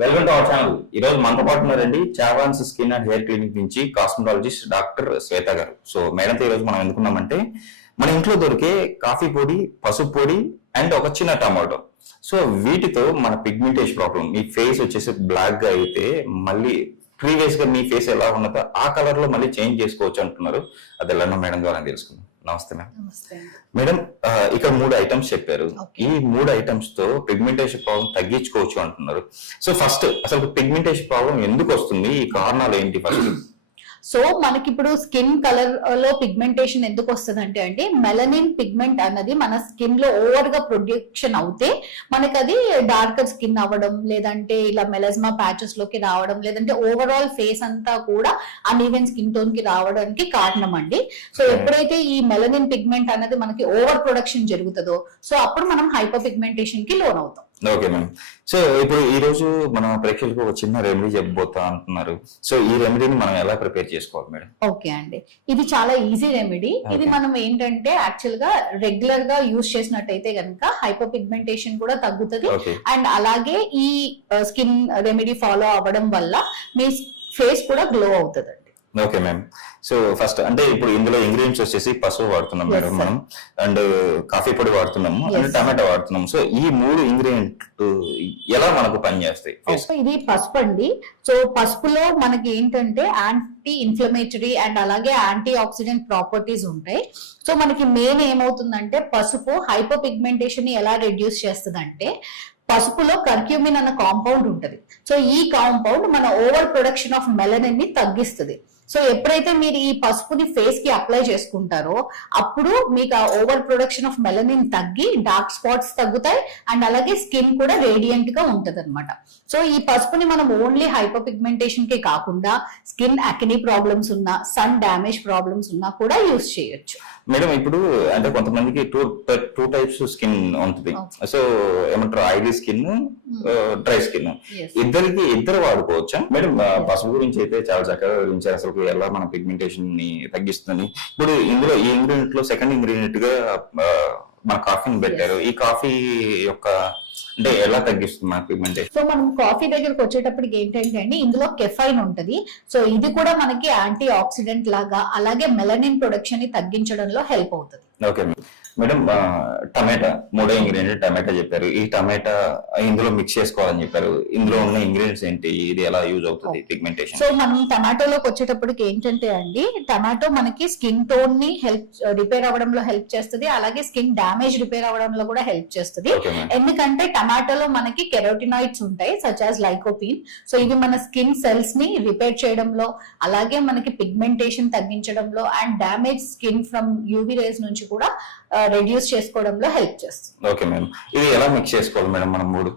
Welcome to our channel. ఈ రోజు మనతో పాటు ఉన్నారండి చావాన్స్ స్కిన్ అండ్ హెయిర్ క్లినిక్ నుంచి కాస్మెటాలజిస్ట్ డాక్టర్ శ్వేత గారు. సో మేడంతో ఈ రోజు మనం ఎందుకున్నామంటే మన ఇంట్లో దొరికే కాఫీ పొడి, పసుపు పొడి అండ్ ఒక చిన్న టమాటో. సో వీటితో మన పిగ్మెంటేషన్ ప్రాబ్లం, మీ ఫేస్ వచ్చేసి బ్లాక్ గా అయితే మళ్ళీ ప్రీవియస్ గా మీ ఫేస్ ఎలా ఉన్నదో ఆ కలర్ లో మళ్ళీ చేంజ్ చేసుకోవచ్చు అంటున్నారు. అది ఎలా మేడం ద్వారా తెలుసుకుందాం. నమస్తే మేడం. మేడం, ఇక్కడ 3 ఐటమ్స్ చెప్పారు. ఈ 3 ఐటమ్స్ తో పిగ్మెంటేషన్ ప్రాబ్లం తగ్గించుకోవచ్చు అంటున్నారు. సో ఫస్ట్ అసలు పిగ్మెంటేషన్ ప్రాబ్లం ఎందుకు వస్తుంది, ఈ కారణాలు ఏంటి ఫస్ట్? సో మనకి ఇప్పుడు స్కిన్ కలర్ లో పిగ్మెంటేషన్ ఎందుకు వస్తుంది అంటే మెలనిన్ పిగ్మెంట్ అన్నది మన స్కిన్ లో ఓవర్ గా ప్రొడక్షన్ అవుతే మనకి అది డార్కర్ స్కిన్ అవ్వడం, లేదంటే ఇలా మెలస్మా ప్యాచెస్ లోకి రావడం, లేదంటే ఓవరాల్ ఫేస్ అంతా కూడా అన్ఈవెన్ స్కిన్ టోన్ కి రావడానికి కారణం అండి. సో ఎప్పుడైతే ఈ మెలనిన్ పిగ్మెంట్ అనేది మనకి ఓవర్ ప్రొడక్షన్ జరుగుతుందో సో అప్పుడు మనం హైపర్ పిగ్మెంటేషన్ కి లోన్ అవుతాం. Okay ma'am. సో ఇప్పుడు ఈ రోజు మన ప్రేక్షకులకు ఒక చిన్న రెమెడీ చెప్పబోతా అంటున్నారు. సో ఈ రెమెడీని మనం ఎలా ప్రిపేర్ చేసుకోవాలి మేడం? ఓకే అండి, ఇది చాలా ఈజీ రెమెడీ. ఇది మనం ఏంటంటే యాక్చువల్ గా రెగ్యులర్ గా యూజ్ చేసినట్టయితే కనుక హైపర్ పిగ్మెంటేషన్ కూడా తగ్గుతుంది. అండ్ అలాగే ఈ స్కిన్ రెమెడీ ఫాలో అవ్వడం వల్ల మీ ఫేస్ కూడా గ్లో అవుతుంది. Okay ma'am. సో ఫస్ట్ అంటే ఇప్పుడు ఇందులో ఇంగ్రీడియంట్స్ వచ్చేసి పసుపు వాడుతున్నాం మేడం మనం, అండ్ కాఫీ పొడి వాడుతున్నాము, అండ్ టమాటా వాడుతున్నాము. సో ఈ 3 ఇంగ్రీడియంట్ ఎలా మనకు పనిచేస్తాయి? ఇది పసుపు అండి. సో పసుపులో మనకి ఏంటంటే యాంటీ ఇన్ఫ్లమేటరీ అండ్ అలాగే యాంటీ ఆక్సిడెంట్ ప్రాపర్టీస్ ఉంటాయి. సో మనకి మెయిన్ ఏమవుతుందంటే పసుపు హైపర్ పిగ్మెంటేషన్ ని ఎలా రెడ్యూస్ చేస్తుంది, పసుపులో కర్క్యూమిన్ అన్న కాంపౌండ్ ఉంటది. సో ఈ కాంపౌండ్ మన ఓవర్ ప్రొడక్షన్ ఆఫ్ మెలనిన్ ని తగ్గిస్తుంది. సో ఎప్పుడైతే మీరు ఈ పసుపుని ఫేస్ కి అప్లై చేసుకుంటారో అప్పుడు మీకు ఆ ఓవర్ ప్రొడక్షన్ ఆఫ్ మెలనిన్ తగ్గి డార్క్ స్పాట్స్ తగ్గుతాయి అండ్ అలాగే స్కిన్ కూడా రేడియంట్ గా ఉంటది అనమాట. సో ఈ పసుపుని మనం ఓన్లీ హైపర్ పిగ్మెంటేషన్ కే కాకుండా స్కిన్ యాక్ని ప్రాబ్లమ్స్ ఉన్నా, సన్ డ్యామేజ్ ప్రాబ్లమ్స్ ఉన్నా కూడా యూజ్ చేయొచ్చు. మేడం ఇప్పుడు అంటే కొంతమందికి టూ టైప్స్ స్కిన్ ఉంటుంది. సో ఏమంటారు, ఆయిలీ స్కిన్, డ్రై స్కిన్, ఇద్దరు వాడుకోవచ్చా మేడం? పసుపు గురించి అయితే చాలా చక్కగా వివరించారు, అసలు ఎలా మన పిగ్మెంటేషన్ ని తగ్గిస్తుంది. ఇప్పుడు ఇందులో ఈ ఇంగ్రీడియంట్ లో సెకండ్ ఇంగ్రీడియంట్ గా మన కాఫీని పెట్టారు. ఈ కాఫీ యొక్క అంటే ఎలా తగ్గిస్తుంది మన పిగ్మెంటేషన్? సో మనం కాఫీ దగ్గరకు వచ్చేటప్పటికి ఏంటంటే అండి ఇందులో కెఫైన్ ఉంటది. సో ఇది కూడా మనకి యాంటీ ఆక్సిడెంట్ లాగా అలాగే మెలనిన్ ప్రొడక్షన్ ని తగ్గించడంలో హెల్ప్ అవుతుంది. Okay madam. టమాటా 3 ఇంగ్రీడియంట్ టమాటా చెప్పారు. ఈ టమాటా ఇందులో మిక్స్ చేసుకోవాలని చెప్పారు. ఇందులో ఉన్న ఇంగ్రీడియంట్స్ ఏంటి, ఇది ఎలా యూజ్ అవుతుంది పిగ్మెంటేషన్? సో మనం టమాటోలోకి వచ్చేటప్పటికి ఏంటంటే అండి టమాటో మనకి స్కిన్ టోన్ ని రిపేర్ అవ్వడంలో హెల్ప్ చేస్తుంది, అలాగే స్కిన్ డామేజ్ రిపేర్ అవ్వడంలో కూడా హెల్ప్ చేస్తుంది. ఎందుకంటే టమాటోలో మనకి కెరోటినాయిడ్స్ ఉంటాయి సచ్ యాజ్ లైకోపీన్. సో ఇవి మన స్కిన్ సెల్స్ ని రిపేర్ చేయడంలో అలాగే మనకి పిగ్మెంటేషన్ తగ్గించడంలో and damage skin from UV rays నుంచి కూడా రెడ్యూస్ చేసుకోవడంలో హెల్ప్ చేస్తుంది. ఓకే మేడం, ఇది ఎలా మిక్స్ చేసుకోవాలి మేడం మనం 3?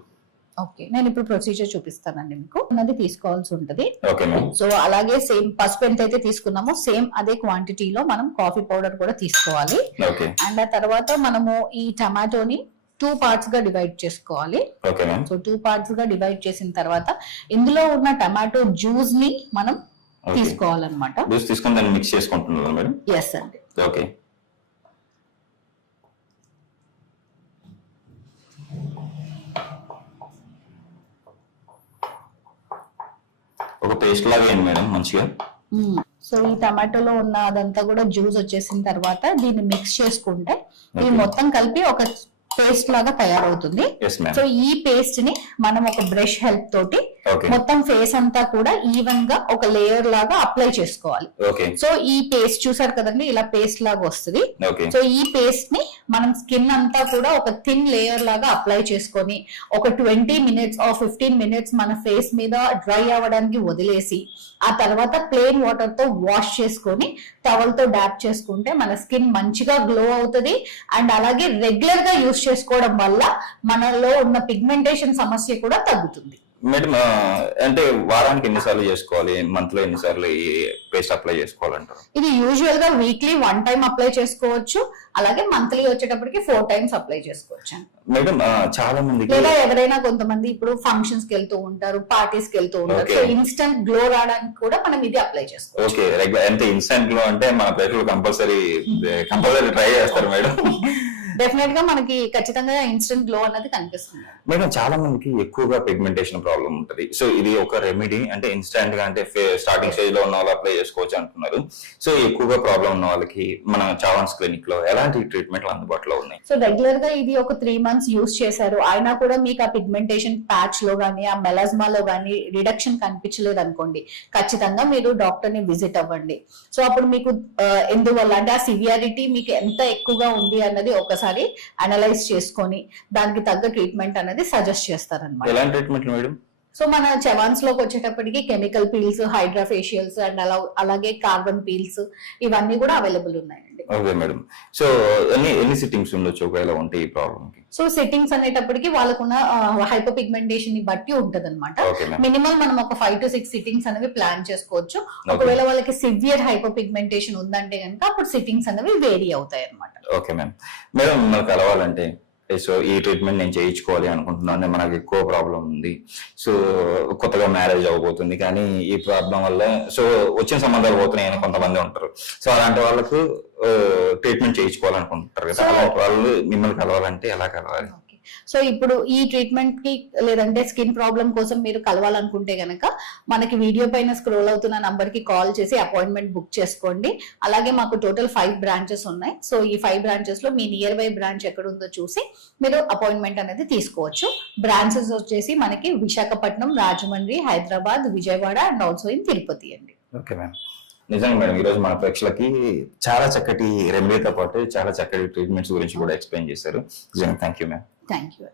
ఓకే, నేను ఇప్పుడు ప్రొసీజర్ చూపిస్తానండి మీకు. అన్నది తీసుకోవాల్సి ఉంటది. Okay madam. సో అలాగే సేమ్ పసుపు ఎంతైతే తీసుకున్నామో సేమ్ అదే క్వాంటిటీలో మనం కాఫీ పౌడర్ కూడా తీసుకోవాలి. ఓకే. అండ్ ఆ తర్వాత మనము ఈ టమాటోని 2 పార్ట్స్ గా డివైడ్ చేసుకోవాలి. Okay madam. సో 2 పార్ట్స్ గా డివైడ్ చేసిన తర్వాత ఇందులో ఉన్న టమాటో జ్యూస్ ని మనం తీసుకోవాలన్నమాట. జ్యూస్ తీసుకొని దాన్ని మిక్స్ చేసుకుంటున్నారా మేడం? ఎస్ అండి. ఓకే. ఒక పేస్ట్ లాగా ఏంటి మేడం మంచిగా? సో ఈ టమాటోలో ఉన్న అదంతా కూడా జ్యూస్ వచ్చేసిన తర్వాత దీన్ని మిక్స్ చేసుకుంటే ఇది మొత్తం కలిపి ఒక పేస్ట్ లాగా తయారవుతుంది. సో ఈ పేస్ట్ ని మనం ఒక బ్రష్ హెల్ప్ తోటి మొత్తం ఫేస్ అంతా కూడా ఈవెన్ గా ఒక లేయర్ లాగా అప్లై చేసుకోవాలి. సో ఈ పేస్ట్ చూసారు కదండి, ఇలా పేస్ట్ లాగా వస్తుంది. సో ఈ పేస్ట్ ని మనం స్కిన్ అంతా కూడా ఒక థిన్ లేయర్ లాగా అప్లై చేసుకొని ఒక 20 మినిట్స్ ఆర్ 15 మినిట్స్ మన ఫేస్ మీద డ్రై అవ్వడానికి వదిలేసి ఆ తర్వాత ప్లెయిన్ వాటర్ తో వాష్ చేసుకొని టవల్ తో డాప్ చేసుకుంటే మన స్కిన్ మంచిగా గ్లో అవుతుంది. అండ్ అలాగే రెగ్యులర్ గా యూజ్ చేసుకోవడం వల్ల మనలో ఉన్న పిగ్మెంటేషన్ సమస్య కూడా తగ్గుతుంది. మేడం అంటే వారానికి ఎన్నిసార్లు చేసుకోవాలి, మంత్ లో ఎన్నిసార్లు ఈ పేస్ట్ అప్లై చేసుకోవాలంటారు? ఇది యూజువల్ గా వీక్లీ 1 టైం అప్లై చేసుకోవచ్చు, అలాగే మంత్లీ వచ్చేటప్పటికి 4 టైమ్స్ అప్లై చేసుకోవచ్చు. మేడం చాలా మంది లేదా ఎవరైనా కొంతమంది ఇప్పుడు ఫంక్షన్స్ కి వెళ్తూ ఉంటారు, పార్టీస్ కి వెళ్తూ ఉంటారు. సో ఇన్స్టెంట్ గ్లో రావడానికి కూడా మనం ఇది అప్లై చేసుకోవచ్చు. ఓకే. అంటే ఇన్స్టెంట్ గ్లో అంటే మన ప్లేట్లు కంపల్సరీ ట్రై చేస్తారు మేడం. డెఫినెట్ గా మనకి ఖచ్చితంగా ఇన్స్టెంట్ గ్లో అనేది కనిపిస్తుంది. మేడం చాలా మందికి ఎక్కువగా పిగ్మెంటేషన్ ప్రాబ్లం ఉంటుంది. సో ఇది ఒక రెమెడీ అంటే ఇన్స్టాంట్ గా అంటే స్టార్టింగ్ స్టేజ్ లో ఉన్న వాళ్ళు అప్లై చేసుకోవచ్చు అంటున్నారు. సో ఎక్కువగా ప్రాబ్లం ఉన్న వాళ్ళకి మన చావన్స్ క్లినిక్ లో ఎలాంటి ట్రీట్మెంట్లు అందుబాటులో ఉన్నాయి? సో రెగ్యులర్ గా ఇది ఒక 3 months యూస్ చేశారు, అయినా కూడా మీకు ఆ పిగ్మెంటేషన్ ప్యాచ్ లో గానీ ఆ మెలాస్మాలో గానీ రిడక్షన్ కనిపించలేదు అనుకోండి, ఖచ్చితంగా మీరు డాక్టర్ ని విజిట్ అవ్వండి. సో అప్పుడు మీకు ఎందువల్ల అంటే ఆ సివియారిటీ మీకు ఎంత ఎక్కువగా ఉంది అన్నది ఒకసారి అనలైజ్ చేసుకొని దానికి తగ్గ ట్రీట్మెంట్ అనేది సజెస్ట్ చేస్తారన్నమాట. ఎలాంటి ట్రీట్మెంట్ మేడం? సో మన చవాన్స్ లోకి వచ్చేటప్పటికి chemical peels, hydra facials and అలాగే కార్బన్ పీల్స్ ఇవన్నీ కూడా అవైలబుల్ ఉన్నాయండి. Okay madam. సో ఎన్ని సిట్టింగ్స్ ఉండొచ్చు ఒకవేళ ఉంటే ఈ ప్రాబ్లమ్ కి? సో సెట్టింగ్స్ అనేటప్పటికి వాళ్ళకున్న హైపర్ పిగ్మెంటేషన్ ని బట్టి ఉంటది అనమాట. మినిమం మనం ఒక 5 to 6 సిట్టింగ్స్ అనేవి ప్లాన్ చేసుకోవచ్చు. ఒకవేళ వాళ్ళకి సివియర్ హైపర్ పిగ్మెంటేషన్ ఉందంటే కనుక అప్పుడు సిట్టింగ్స్ అనేవి వేరీ అవుతాయి అనమాట. Okay ma'am. మేడం మనకు కలవాలంటే సో ఈ ట్రీట్మెంట్ నేను చేయించుకోవాలి అనుకుంటున్నాను, మనకు ఎక్కువ ప్రాబ్లం ఉంది, సో కొత్తగా మ్యారేజ్ అవ్వబోతుంది కానీ ఈ ప్రాబ్లం వల్ల సో వచ్చిన సంబంధాలు పోతున్నాయి అని కొంతమంది ఉంటారు. సో అలాంటి వాళ్ళకు ట్రీట్మెంట్ చేయించుకోవాలనుకుంటారు కదా, అలాంటి వాళ్ళు మిమ్మల్ని కలవాలంటే ఎలా కలవాలి? సో ఇప్పుడు ఈ ట్రీట్మెంట్ కి లేదంటే స్కిన్ ప్రాబ్లం కోసం మీరు కలవాలనుకుంటే గనక మనకి వీడియో పైన స్క్రోల్ అవుతున్న నంబర్ కి కాల్ చేసి అపాయింట్మెంట్ బుక్ చేసుకోండి. అలాగే మాకు టోటల్ 5 బ్రాంచెస్ ఉన్నాయి. సో ఈ 5 బ్రాంచెస్ లో మీ నియర్ బై బ్రాంచ్ ఎక్కడ ఉందో చూసి మీరు అపాయింట్మెంట్ అనేది తీసుకోవచ్చు. బ్రాంచెస్ వచ్చేసి మనకి Visakhapatnam, Rajahmundry, Hyderabad, Vijayawada and also in Tirupati అండి. Okay ma'am. నిజంగా మేడం ఈరోజు మన ప్రేక్షకులకి చాలా చక్కటి రెమెడీతో పాటు చాలా చక్కటి ట్రీట్మెంట్స్ గురించి కూడా ఎక్స్ప్లెయిన్ చేశారు. నిజంగా thank you ma'am. Thank you.